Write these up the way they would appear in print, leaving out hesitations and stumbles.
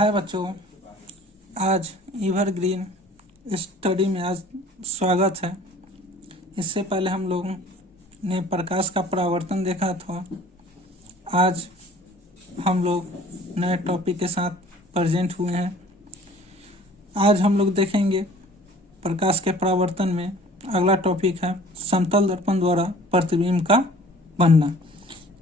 हाय बच्चों, आज evergreen study में आज स्वागत है। इससे पहले हम लोगों ने प्रकाश का परावर्तन देखा था। आज हम लोग नए टॉपिक के साथ प्रेजेंट हुए हैं। आज हम लोग देखेंगे प्रकाश के परावर्तन में अगला टॉपिक है समतल दर्पण द्वारा प्रतिबिंब का बनना।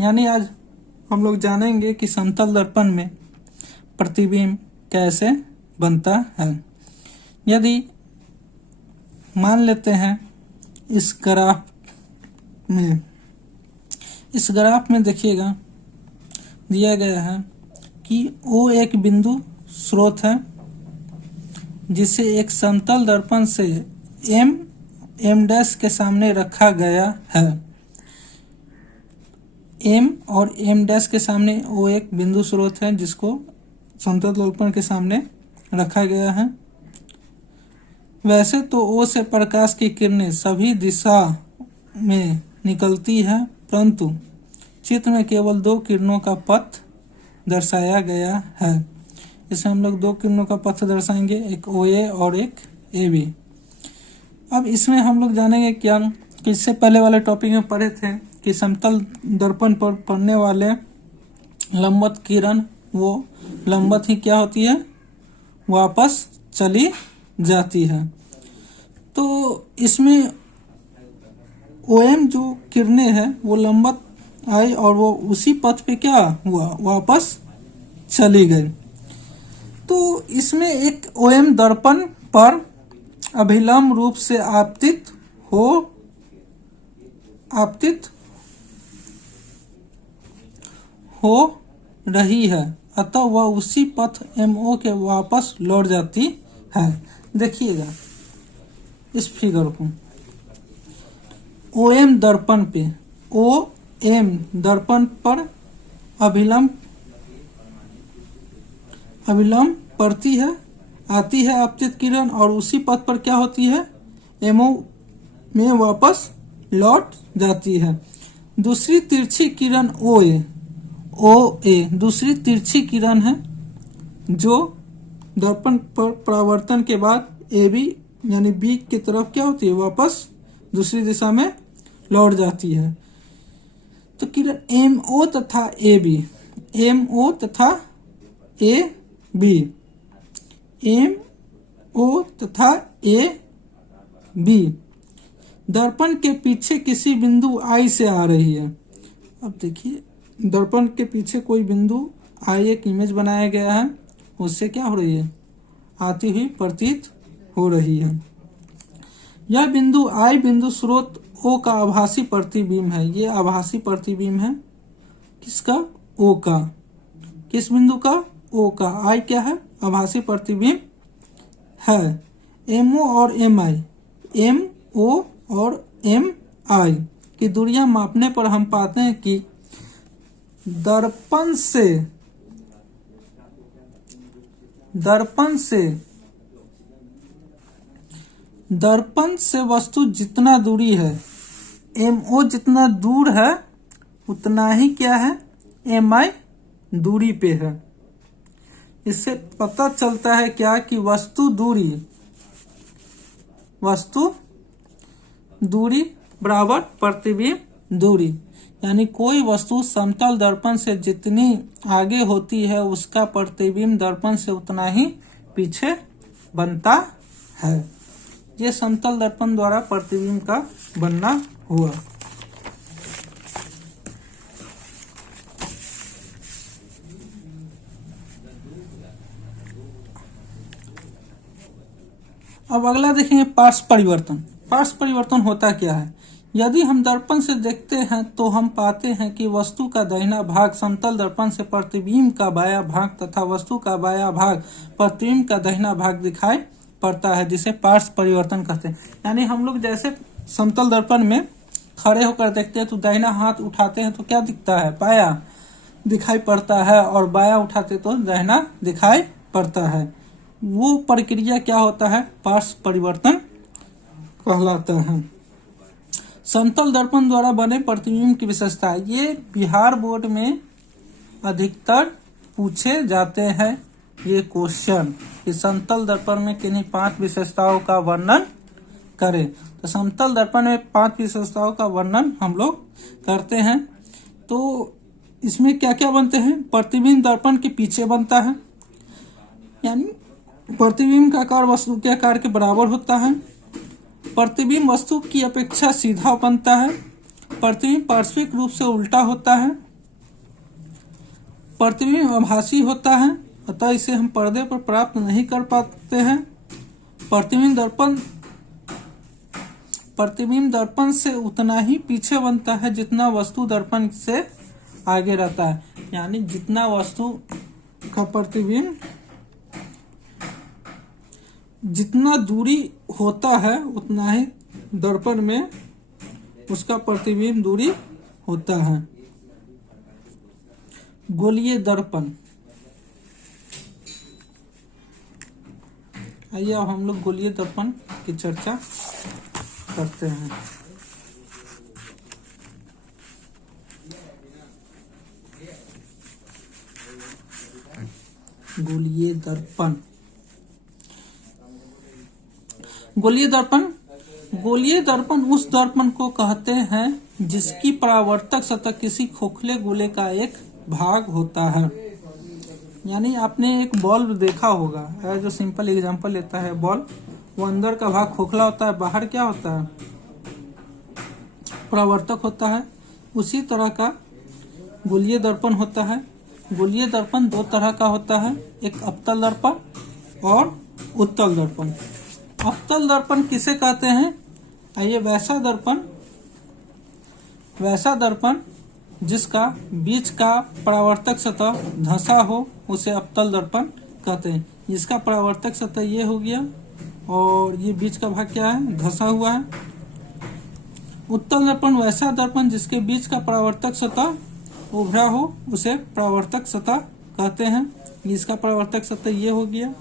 यानी आज हम लोग जानेंगे कि समतल दर्पण में प्रतिबिंब कैसे बनता है। यदि मान लेते हैं इस ग्राफ में देखिएगा दिया गया है कि O एक बिंदु स्रोत है जिसे एक समतल दर्पण से m डैश के सामने रखा गया है। m और m डैश के सामने O एक बिंदु स्रोत है जिसको समतल दर्पण के सामने रखा गया है। वैसे तो O से प्रकाश की किरणें सभी दिशा में निकलती है, परंतु चित्र में केवल दो किरणों का पथ दर्शाया गया है। इसमें हम लोग दो किरणों का पथ दर्शाएंगे, एक OA और एक AB। अब इसमें हम लोग जानेंगे क्या कि इससे पहले वाले टॉपिक में पढ़े थे कि समतल दर्पण पर पड़ने वाले लंबवत किरण वो लंबवत ही क्या होती है, वापस चली जाती है। तो इसमें OM जो किरणें हैं वो लंबवत आई और वो उसी पथ पे क्या हुआ, वापस चली गई। तो इसमें एक OM दर्पण पर अभिलंब रूप से आपतित हो रही है, अतः वह उसी पथ MO के वापस लौट जाती है। देखिएगा इस फिगर को, OM दर्पण पे OM दर्पण पर अभिलंब पड़ती है, आती है आपतित किरण और उसी पथ पर क्या होती है, MO में वापस लौट जाती है। दूसरी तिरछी किरण OA दूसरी तिरछी किरण है जो दर्पण पर परावर्तन के बाद AB यानी B की तरफ क्या होती है, वापस दूसरी दिशा में लौट जाती है। तो किरण MO तथा AB दर्पण के पीछे किसी बिंदु I से आ रही है। अब देखिए दर्पण के पीछे कोई बिंदु I एक इमेज बनाया गया है, उससे क्या हो रही है, आती हुई प्रतीत हो रही है। यह बिंदु I बिंदु स्रोत O का आभासी प्रतिबिंब है। ये आभासी प्रतिबिंब है किसका, O का। किस बिंदु का, O का। I क्या है, आभासी प्रतिबिंब है। MO और MI MO और MI की दूरियां मापने पर हम पाते हैं कि दर्पण से वस्तु जितना दूरी है, MO जितना दूर है उतना ही क्या है, MI दूरी पे है। इससे पता चलता है क्या कि वस्तु दूरी बराबर प्रतिबिंब दूरी। यानी कोई वस्तु समतल दर्पण से जितनी आगे होती है उसका प्रतिबिंब दर्पण से उतना ही पीछे बनता है। ये समतल दर्पण द्वारा प्रतिबिंब का बनना हुआ। अब अगला देखेंगे पार्श्व परिवर्तन। पार्श्व परिवर्तन होता क्या है। यदि हम दर्पण से देखते हैं तो हम पाते हैं कि वस्तु का दाहिना भाग समतल दर्पण से प्रतिबिंब का बायां भाग तथा वस्तु का बायां भाग प्रतिबिंब का दाहिना भाग दिखाई पड़ता है, जिसे पार्श्व परिवर्तन कहते हैं। यानी हम लोग जैसे समतल दर्पण में खड़े होकर देखते हैं तो दाहिना हाथ उठाते हैं तो क्या दिखता है, बायां दिखाई पड़ता है, और बायां उठाते तो दाहिना दिखाई पड़ता है। वो प्रक्रिया क्या होता है, पार्श्व परिवर्तन कहलाता है। समतल दर्पण द्वारा बने प्रतिबिंब की विशेषता, ये बिहार बोर्ड में अधिकतर पूछे जाते हैं ये क्वेश्चन कि समतल दर्पण में किन्हीं 5 विशेषताओं का वर्णन करें। तो समतल दर्पण में 5 विशेषताओं का वर्णन हम लोग करते हैं। तो इसमें क्या क्या बनते हैं? प्रतिबिंब दर्पण के पीछे बनता है, यानी प्रतिबिंब का आकार वस्तु के आकार के बराबर होता है। प्रतिबिंब वस्तु की अपेक्षा सीधा बनता है। प्रतिबिंब पार्श्विक रूप से उल्टा होता है। प्रतिबिंब आभासी होता है, अतः इसे हम पर्दे पर प्राप्त नहीं कर पाते हैं। प्रतिबिंब दर्पण से उतना ही पीछे बनता है जितना वस्तु दर्पण से आगे रहता है, यानी जितना वस्तु का प्रतिबिंब जितना दूरी होता है उतना ही दर्पण में उसका प्रतिबिंब दूरी होता है। गोलीय दर्पण, आइए अब हम लोग गोलीय दर्पण की चर्चा करते हैं। गोलीय दर्पण, गोलीय दर्पण उस दर्पण को कहते हैं जिसकी परावर्तक सतह किसी खोखले गोले का एक भाग होता है। यानी आपने एक बॉल देखा होगा, जो सिंपल एग्जांपल लेता है बॉल, वो अंदर का भाग खोखला होता है, बाहर क्या होता है? परावर्तक होता है। उसी तरह का गोलीय दर्पण होता है। गोलीय दर्पण 2 तरह का होता है, एक अवतल दर्पण और उत्तल दर्पण। अवतल दर्पण किसे कहते हैं? आइए, वैसा दर्पण जिसका बीच का परावर्तक सतह धंसा हो उसे अवतल दर्पण कहते हैं। जिसका परावर्तक सतह ये हो गया और ये बीच का भाग क्या है? धंसा हुआ है। उत्तल दर्पण वैसा दर्पण जिसके बीच का परावर्तक सतह उभरा हो उसे परावर्तक सतह कहते हैं। जिसका परावर्तक सतह ये हो गया।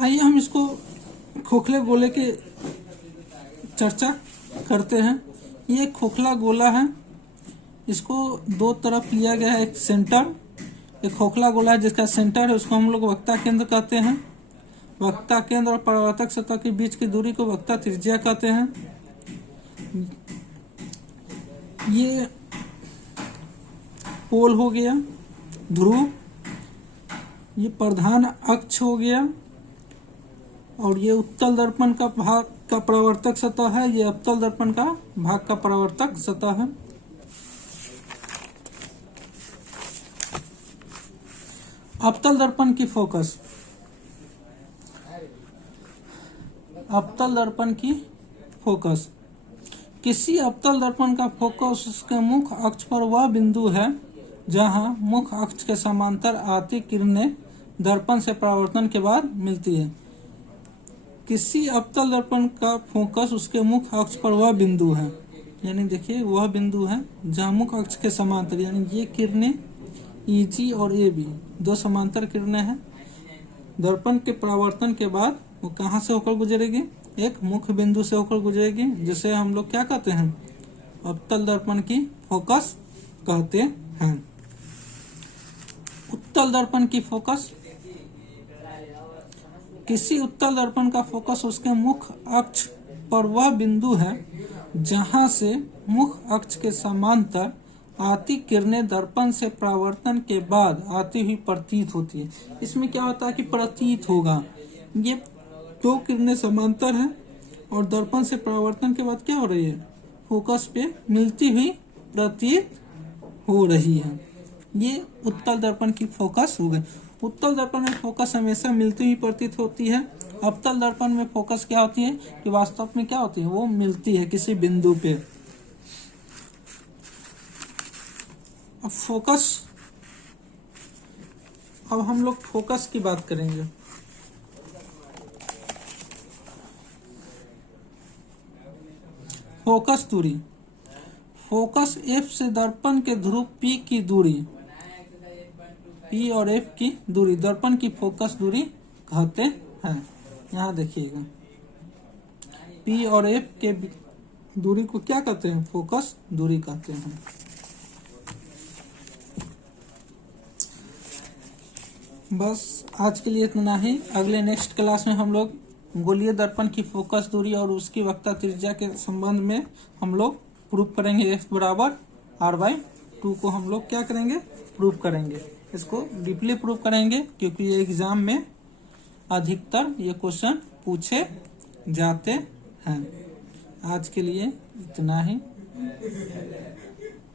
आइए हम इसको खोखले गोले के चर्चा करते हैं। ये एक खोखला गोला है, इसको 2 तरफ लिया गया है, एक सेंटर। एक खोखला गोला है जिसका सेंटर है, उसको हम लोग वक्ता केंद्र कहते हैं। वक्ता केंद्र और परावर्तक सतह के बीच की दूरी को वक्ता त्रिज्या कहते हैं। ये पोल हो गया, ध्रुव, ये प्रधान अक्ष हो गया, और ये उत्तल दर्पण का भाग का परावर्तक सतह है, ये अवतल दर्पण का भाग का परावर्तक सतह है। अवतल दर्पण की फोकस, अवतल दर्पण की फोकस, किसी अवतल दर्पण का फोकस उसके मुख्य अक्ष पर वह बिंदु है जहां मुख्य अक्ष के समांतर आती किरणें दर्पण से परावर्तन के बाद मिलती है। किसी अवतल दर्पण का फोकस उसके मुख्य अक्ष पर वह बिंदु है, यानी देखिए वह बिंदु है जहां मुख्य अक्ष के समांतर, यानी ये किरणें EG और AB 2 समांतर किरणें हैं। दर्पण के परावर्तन के बाद वो कहाँ से होकर गुजरेगी? एक मुख्य बिंदु से होकर गुजरेगी, जिसे हम लोग क्या कहते हैं? अवतल दर्पण की फोकस कहते हैं। उत्तल दर्पण की फोकस, किसी उत्तल दर्पण का फोकस उसके मुख्य अक्ष पर वह बिंदु है जहां से मुख्य अक्ष के समांतर आती किरणें दर्पण से परावर्तन के बाद आती हुई प्रतीत होती है। इसमें क्या होता है कि प्रतीत होगा, ये 2 किरणें समांतर हैं और दर्पण से परावर्तन के बाद क्या हो रही है? फोकस पे मिलती हुई प्रतीत हो रही है। ये उत्तल दर्पण की फोकस हो गई। उत्तल दर्पण में फोकस हमेशा मिलती हुई प्रतीत होती है। अवतल दर्पण में फोकस क्या होती है कि वास्तव में क्या होती है? वो मिलती है किसी बिंदु पे। अब फोकस, अब हम लोग फोकस की बात करेंगे। फोकस दूरी, फोकस F से दर्पण के ध्रुव P की दूरी, P और F की दूरी दर्पण की फोकस दूरी कहते हैं। यहाँ देखिएगा, P और F के दूरी को क्या कहते हैं? फोकस दूरी कहते हैं। बस आज के लिए इतना ही। अगले नेक्स्ट क्लास में हम लोग गोलीय दर्पण की फोकस दूरी और उसकी वक्रता त्रिज्या के संबंध में हम लोग प्रूव करेंगे। F बराबर R/2 को हम लोग क्या करेंगे, प्रूव करेंगे। इसको डीपली प्रूव करेंगे क्योंकि ये एग्जाम में अधिकतर ये क्वेश्चन पूछे जाते हैं। आज के लिए इतना ही।